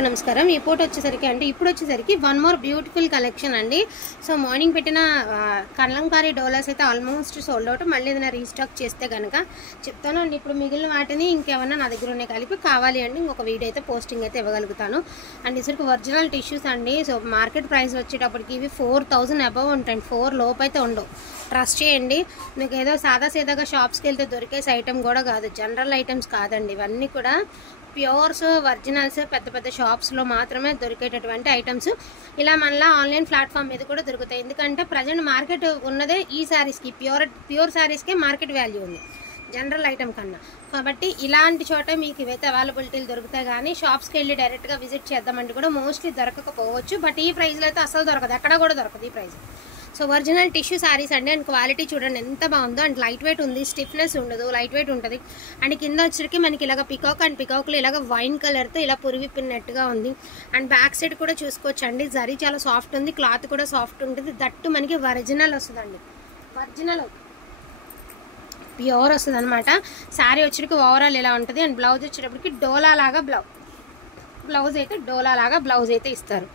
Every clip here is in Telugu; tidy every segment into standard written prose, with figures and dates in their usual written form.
నమస్కారం. ఈ పూట వచ్చేసరికి అంటే ఇప్పుడు వచ్చేసరికి వన్ మోర్ బ్యూటిఫుల్ కలెక్షన్ అండి. సో మార్నింగ్ పెట్టిన కలంకారీ డోలాస్ అయితే ఆల్మోస్ట్ సోల్డ్ అవుట్. మళ్ళీ ఏదైనా రీస్టాక్ చేస్తే కనుక చెప్తానండి. ఇప్పుడు మిగిలిన వాటిని ఇంకేమన్నా నా దగ్గర ఉన్నాయి కలిపి కావాలి అండి ఇంకొక వీడియో అయితే పోస్టింగ్ అయితే ఇవ్వగలుగుతాను. అండ్ ఇసరికి ఒరిజినల్ టిష్యూస్ అండి. సో మార్కెట్ ప్రైస్ వచ్చేటప్పటికి ఇవి 4000 అబవ్ ఉంటాయండి. 4 లోపు అయితే ఉండవు. ట్రస్ట్ చేయండి. మీకు ఏదో సాదా సీదాగా షాప్స్కి వెళ్తే దొరికేసి ఐటమ్ కూడా కాదు, జనరల్ ఐటమ్స్ కాదండి. ఇవన్నీ కూడా ప్యూర్స్ ఒరిజినల్స్ పెద్ద పెద్ద షాప్స్లో మాత్రమే దొరికేటటువంటి ఐటమ్స్. ఇలా మళ్ళీ ఆన్లైన్ ప్లాట్ఫామ్ మీద కూడా దొరుకుతాయి. ఎందుకంటే ప్రజెంట్ మార్కెట్ ఉన్నదే ఈ శారీస్కి, ప్యూర్ శారీస్కే మార్కెట్ వాల్యూ ఉంది జనరల్ ఐటమ్ కన్నా. కాబట్టి ఇలాంటి చోట మీకు ఇవైతే అవైలబిలిటీలు దొరుకుతాయి. కానీ షాప్స్కి వెళ్ళి డైరెక్ట్గా విజిట్ చేద్దామంటే కూడా మోస్ట్లీ దొరకకపోవచ్చు. బట్ ఈ ప్రైస్లో అయితే అసలు దొరకదు, ఎక్కడ కూడా దొరకదు ఈ price. So original tissue saris అండి. అండ్ క్వాలిటీ చూడండి ఎంత బాగుందో. అండ్ లైట్ వెయిట్ ఉంది, స్టిఫ్నెస్ ఉండదు, లైట్ వెయిట్ ఉంటుంది. అండ్ కింద వచ్చరికి మనకి ఇలాగ పికాక్ అండ్ పికాక్లో ఇలాగ వైన్ కలర్తో ఇలా పురివిప్పినట్టుగా ఉంది. అండ్ బ్యాక్ సైడ్ కూడా చూసుకోవచ్చు అండి. జరీ చాలా సాఫ్ట్ ఉంది, క్లాత్ కూడా సాఫ్ట్ ఉంటుంది. దట్టు మనకి ఒరిజినల్ వస్తుందండి, ఒరిజినల్ ప్యూర్ వస్తుంది అనమాట. శారీ వచ్చేటికి ఓవరాల్ ఇలా ఉంటుంది. అండ్ బ్లౌజ్ వచ్చేటప్పటికి డోలా లాగా బ్లౌజ్ అయితే ఇస్తారు.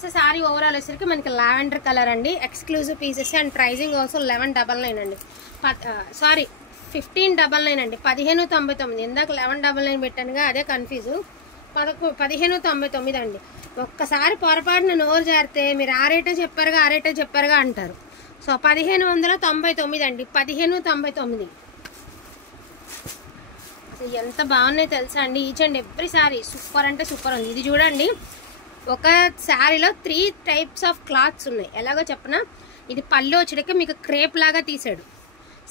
సో శారీ ఓవరాల్ వచ్చేసరికి మనకి లావెండర్ కలర్ అండి. Exclusive pieces. And pricing also 1199 అండి. 1599 అండి. 1599. ఇందాక 1199 పెట్టానుగా, అదే కన్ఫ్యూజ్. 1599 అండి. ఒక్కసారి పొరపాటున నోరు జారితే మీరు ఆ రేటే చెప్పారుగా అంటారు. సో 1599 అండి. 1599. అసలు ఎంత బాగున్నాయి తెలుసా అండి. Each and every sari super అంటే సూపర్ ఉంది. ఇది చూడండి, ఒక శారీలో 3 టైప్స్ ఆఫ్ క్లాత్స్ ఉన్నాయి. ఎలాగో చెప్పనా, ఇది పళ్ళు వచ్చేటికి మీకు క్రేప్ లాగా తీసాడు.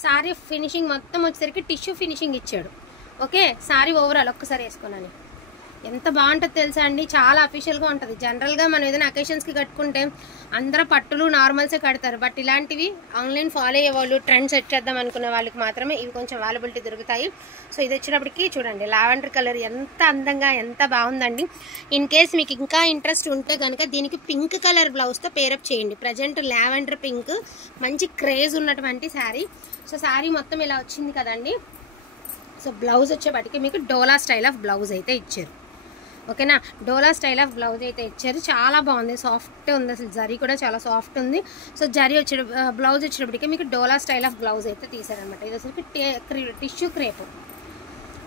శారీ ఫినిషింగ్ మొత్తం వచ్చేసరికి టిష్యూ ఫినిషింగ్ ఇచ్చాడు. ఓకే, శారీ ఓవరాల్ ఒక్కసారి వేసుకున్నాను. ఎంత బాగుంటుంది తెలుసా అండి. చాలా అఫీషియల్గా ఉంటుంది. జనరల్గా మనం ఏదైనా అకేషన్స్కి కట్టుకుంటే అందరూ పట్టులు నార్మల్సే కడతారు. బట్ ఇలాంటివి ఆన్లైన్ ఫాలో అయ్యే వాళ్ళు, ట్రెండ్ సెట్ చేద్దాం అనుకునే వాళ్ళకి మాత్రమే ఇవి కొంచెం అవైలబిలిటీ దొరుకుతాయి. సో ఇది వచ్చేటప్పటికి చూడండి, లావెండర్ కలర్ ఎంత అందంగా ఎంత బాగుందండి. ఇన్ కేస్ మీకు ఇంకా ఇంట్రెస్ట్ ఉంటే కనుక దీనికి పింక్ కలర్ బ్లౌజ్తో పేరప్ చేయండి. ప్రజెంట్ లావెండర్ పింక్ మంచి క్రేజ్ ఉన్నటువంటి శారీ. సో శారీ మొత్తం ఇలా వచ్చింది కదండి. సో బ్లౌజ్ వచ్చేపటికి మీకు డోలా స్టైల్ ఆఫ్ బ్లౌజ్ అయితే ఇచ్చారు. ఓకేనా, డోలా స్టైల్ ఆఫ్ బ్లౌజ్ అయితే ఇచ్చారు. చాలా బాగుంది, సాఫ్ట్ ఉంది. అసలు జరీ కూడా చాలా సాఫ్ట్ ఉంది. సో జరీ వచ్చే బ్లౌజ్ వచ్చేటప్పటికి మీకు డోలా స్టైల్ ఆఫ్ బ్లౌజ్ అయితే తీసారనమాట. ఇది అసలు టిష్యూ క్రేప్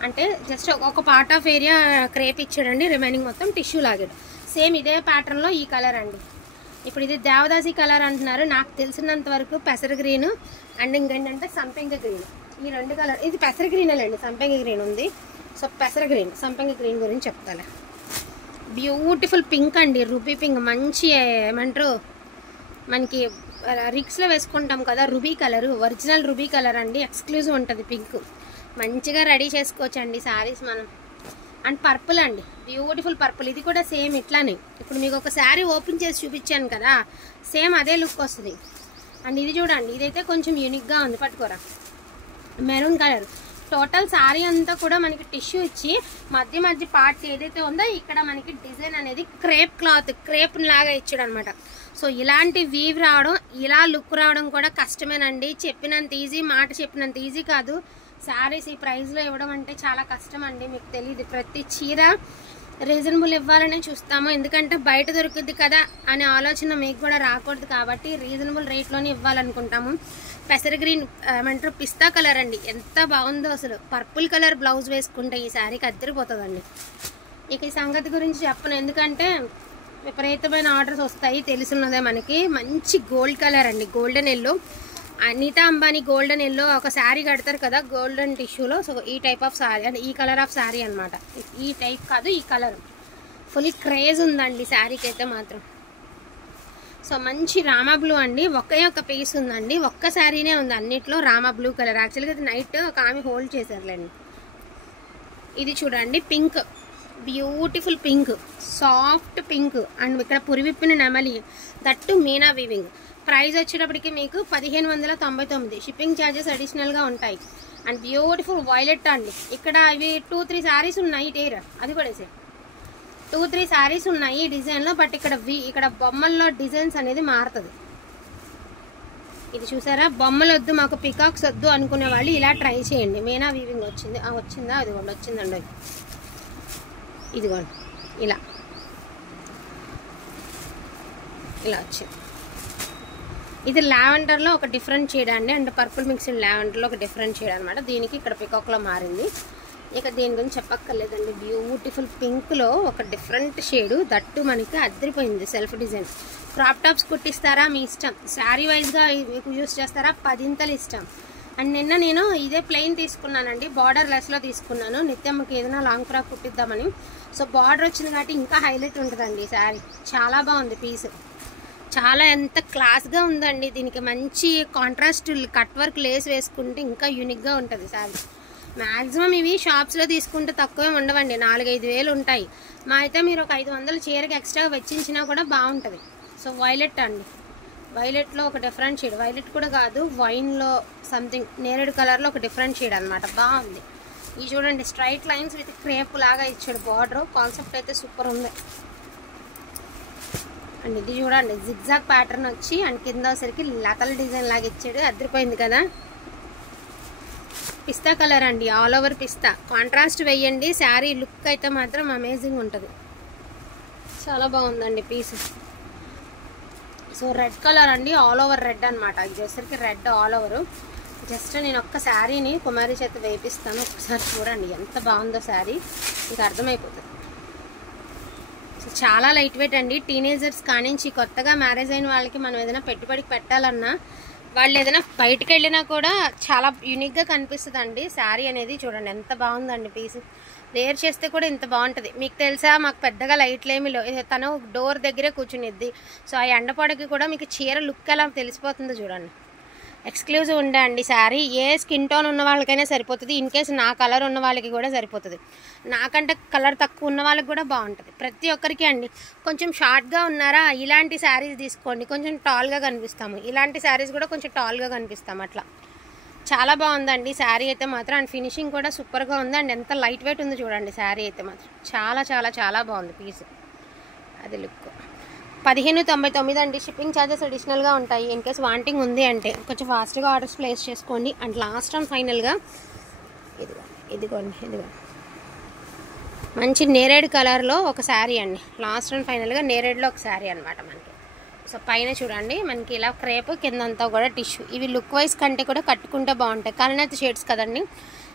అంటే జస్ట్ ఒక పార్ట్ ఆఫ్ ఏరియా క్రేప్ ఇచ్చాడండి, రిమైనింగ్ మొత్తం టిష్యూ లాగాడు. సేమ్ ఇదే ప్యాటర్న్లో ఈ కలర్ అండి. ఇప్పుడు ఇది దేవదాసి కలర్ అంటున్నారు. నాకు తెలిసినంత వరకు పెసర గ్రీన్ అండ్ ఇంకేంటంటే సంపెంగ గ్రీన్, ఈ 2 కలర్. ఇది పెసర గ్రీన్ అండి, సంపెంగ గ్రీన్ ఉంది. సో పెసర గ్రీన్, సంపెంగ గ్రీన్ గురించి చెప్తాను. బ్యూటిఫుల్ పింక్ అండి, రూబీ పింక్. మంచి ఏమంటారు, మనకి రిక్స్లో వేసుకుంటాం కదా ruby colour, original ruby colour అండి. ఎక్స్క్లూజివ్ ఉంటుంది పింక్. మంచిగా రెడీ చేసుకోవచ్చు అండి శారీస్ మనం. అండ్ పర్పుల్ అండి, బ్యూటిఫుల్ పర్పుల్. ఇది కూడా సేమ్ ఇట్లానే. ఇప్పుడు మీకు ఒక శారీ ఓపెన్ చేసి చూపించాను కదా, సేమ్ అదే లుక్ వస్తుంది. అండ్ ఇది చూడండి, ఇదైతే కొంచెం యూనిక్గా ఉంది, పట్టుకోరా. Maroon colour. టోటల్ శారీ అంతా కూడా మనకి టిష్యూ ఇచ్చి మధ్య పార్ట్ ఏదైతే ఉందో ఇక్కడ మనకి డిజైన్ అనేది క్రేప్ క్లాత్, క్రేప్ లాగా ఇచ్చాడు అనమాట. సో ఇలాంటి వీవ్ రావడం, ఇలా లుక్ రావడం కూడా కష్టమేనండి. చెప్పినంత ఈజీ, మాట చెప్పినంత ఈజీ కాదు. శారీస్ ఈ ప్రైస్లో ఇవ్వడం అంటే చాలా కష్టం అండి. మీకు తెలియదు, ప్రతి చీర రీజనబుల్ ఇవ్వాలనే చూస్తాము. ఎందుకంటే బయట దొరుకుద్ది కదా అనే ఆలోచన మీకు కూడా రాకూడదు. కాబట్టి రీజనబుల్ రేట్లోనే ఇవ్వాలనుకుంటాము. పెసర గ్రీన్ ఏమంటారు, పిస్తా కలర్ అండి. ఎంత బాగుందో అసలు. పర్పుల్ కలర్ బ్లౌజ్ వేసుకుంటే ఈ శారీకి అద్దరిపోతుందండి. ఇక ఈ సంగతి గురించి చెప్పను, ఎందుకంటే విపరీతమైన ఆర్డర్స్ వస్తాయి, తెలుసున్నదే మనకి. మంచి గోల్డ్ కలర్ అండి, golden yellow. Nita Ambani golden yellow ఒక శారీ కడతారు కదా గోల్డెన్ టిష్యూలో. సో ఈ టైప్ ఆఫ్ శారీ అంటే ఈ కలర్ ఆఫ్ శారీ అనమాట. ఈ టైప్ కాదు, ఈ కలర్. ఫుల్ క్రేజ్ ఉందండి శారీకి అయితే మాత్రం. సో మంచి రామా బ్లూ అండి. ఒకే ఒక పీస్ ఉందండి, ఒక్క శారీనే ఉంది అన్నిట్లో రామా బ్లూ కలర్. యాక్చువల్గా ఇది నైట్ ఒక ఆమె హోల్డ్ చేశారులేండి. ఇది చూడండి pink, beautiful pink, soft pink. And ఇక్కడ పురివిప్పిన నెమలి, దట్టు మీనా వీవింగ్. ప్రైస్ వచ్చేటప్పటికి మీకు 1599. షిప్పింగ్ ఛార్జెస్ అడిషనల్గా ఉంటాయి. అండ్ బ్యూటిఫుల్ వైలెట్ అండి. ఇక్కడ ఇవి 2-3 శారీస్ ఉన్నాయి. టేర్ అది కూడా 2-3 శారీస్ ఉన్నాయి ఈ డిజైన్లో. బట్ ఇక్కడ బొమ్మల్లో డిజైన్స్ అనేది మారుతుంది. ఇది చూసారా, బొమ్మలు వద్దు మాకు, పికాక్స్ వద్దు అనుకునే వాళ్ళు ఇలా ట్రై చేయండి. మీనా వీవింగ్ వచ్చిందా, అదిగోండి వచ్చిందండి. ఇదిగోండి ఇలా ఇలా వచ్చింది. ఇది లావెండర్లో ఒక డిఫరెంట్ షేడ్ అండి, అంటే పర్పుల్ మిక్స్డ్ లావెండర్లో ఒక డిఫరెంట్ షేడ్ అనమాట. దీనికి ఇక్కడ పికాక్లో మారింది. ఇక దీని గురించి చెప్పక్కర్లేదండి. బ్యూటిఫుల్ పింక్లో ఒక డిఫరెంట్ షేడు, దట్టు మనకి అదిరిపోయింది. Self design. క్రాప్ టాప్స్ కుట్టిస్తారా మీ ఇష్టం, శారీ వైజ్గా యూస్ చేస్తారా 10 ఇష్టం. అండ్ నిన్న నేను ఇదే ప్లెయిన్ తీసుకున్నానండి, బార్డర్ లెస్లో తీసుకున్నాను. నిత్యమ్మకి ఏదైనా లాంగ్ ఫ్రాక్ కుట్టిద్దామని. సో బార్డర్ వచ్చింది కాబట్టి ఇంకా హైలైట్ ఉంటుందండి ఈ శారీ. చాలా బాగుంది పీస్, చాలా ఎంత క్లాస్గా ఉందండి. దీనికి మంచి కాంట్రాస్ట్ కట్ వర్క్ లేస్ వేసుకుంటే ఇంకా యూనిక్గా ఉంటుంది శారీ. మ్యాక్సిమం ఇవి షాప్స్లో తీసుకుంటే తక్కువే ఉండవండి, 4-5 వేలు ఉంటాయి. మా అయితే మీరు ఒక 500 చీరకి ఎక్స్ట్రాగా వెచ్చించినా కూడా బాగుంటుంది. సో వైలెట్ అండి, వైలెట్లో ఒక డిఫరెంట్ షేడ్, వైలెట్ కూడా కాదు వైన్లో సంథింగ్ నేరేడు కలర్లో ఒక డిఫరెంట్ షేడ్ అనమాట. బాగుంది. ఇది చూడండి, స్ట్రైట్ లైన్స్ విత్ క్రేప్ లాగా ఇచ్చాడు బార్డర్. కాన్సెప్ట్ అయితే సూపర్ ఉంది. అండ్ ఇది చూడండి, జిగ్జాగ్ ప్యాటర్న్ వచ్చి అండ్ కింద వచ్చరికి లతల డిజైన్ లాగా ఇచ్చాడు. అదిరిపోయింది కదా. పిస్తా కలర్ అండి, ఆల్ ఓవర్ పిస్తా. కాంట్రాస్ట్ వేయండి, శారీ లుక్ అయితే మాత్రం అమేజింగ్ ఉంటుంది. చాలా బాగుందండి పీస్. సో రెడ్ కలర్ అండి, ఆల్ ఓవర్ రెడ్ అనమాట. ఇది వచ్చరికి రెడ్ ఆల్ ఓవర్. జస్ట్ నేను ఒక్క శారీని కుమారి చేత వేపిస్తాను, ఒకసారి చూడండి ఎంత బాగుందో శారీ, మీకు అర్థమైపోతుంది. సో చాలా లైట్ వెయిట్ అండి. టీనేజర్స్ కానించి కొత్తగా మ్యారేజ్ అయిన వాళ్ళకి మనం ఏదైనా పెట్టుబడికి పెట్టాలన్నా, వాళ్ళు ఏదైనా బయటకు వెళ్ళినా కూడా చాలా యూనిక్గా కనిపిస్తుంది అండి శారీ అనేది. చూడండి ఎంత బాగుందండి పీస్. వేర్ చేస్తే కూడా ఇంత బాగుంటుంది. మీకు తెలుసా, మాకు పెద్దగా లైట్లు ఏమి తను డోర్ దగ్గరే కూర్చునిద్ది. సో ఆ ఎండపొడకి కూడా మీకు చీర లుక్ ఎలా తెలిసిపోతుందో చూడండి. ఎక్స్క్లూజివ్ ఉండే అండి శారీ. ఏ స్కిన్ టోన్ ఉన్న వాళ్ళకైనా సరిపోతుంది. ఇన్ కేసు నా కలర్ ఉన్న వాళ్ళకి కూడా సరిపోతుంది. నాకంటే కలర్ తక్కువ ఉన్న వాళ్ళకి కూడా బాగుంటుంది. ప్రతి ఒక్కరికి అండి. కొంచెం షార్ట్గా ఉన్నారా, ఇలాంటి శారీస్ తీసుకోండి, కొంచెం టాల్గా కనిపిస్తాము. ఇలాంటి శారీస్ కూడా కొంచెం టాల్గా కనిపిస్తాము. అట్లా చాలా బాగుందండి శారీ అయితే మాత్రం. అండ్ ఫినిషింగ్ కూడా సూపర్గా ఉంది. అండ్ ఎంత లైట్ వెయిట్ ఉందో చూడండి శారీ అయితే మాత్రం. చాలా చాలా చాలా బాగుంది పీస్. అది లుక్. 1599 అండి. షిప్పింగ్ ఛార్జెస్ అడిషనల్గా ఉంటాయి. ఇన్ కేసు వాంటింగ్ ఉంది అంటే కొంచెం ఫాస్ట్గా ఆర్డర్స్ ప్లేస్ చేసుకోండి. అండ్ లాస్ట్ అండ్ ఫైనల్గా ఇదిగోండి మంచి నేరేడు కలర్లో ఒక శారీ అండి. లాస్ట్ అండ్ ఫైనల్గా నేరేడులో ఒక శారీ అనమాట మనకి. సో పైన చూడండి మనకి ఇలా క్రేప్, కిందంతా కూడా టిష్యూ. ఇవి లుక్ వైజ్ కంటే కూడా కట్టుకుంటే బాగుంటాయి. కలనైతే షేడ్స్ కదండి.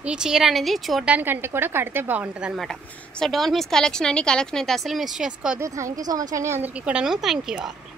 ఈ చీర అనేది చూడడానికంటే కూడా కడితే బాగుంటుంది అనమాట. సో డోంట్ మిస్ కలెక్షన్ అండి. కలెక్షన్ అయితే అసలు మిస్ చేసుకోవద్దు. థ్యాంక్ యూ సో మచ్ అండి అందరికీ కూడాను. Thank you all.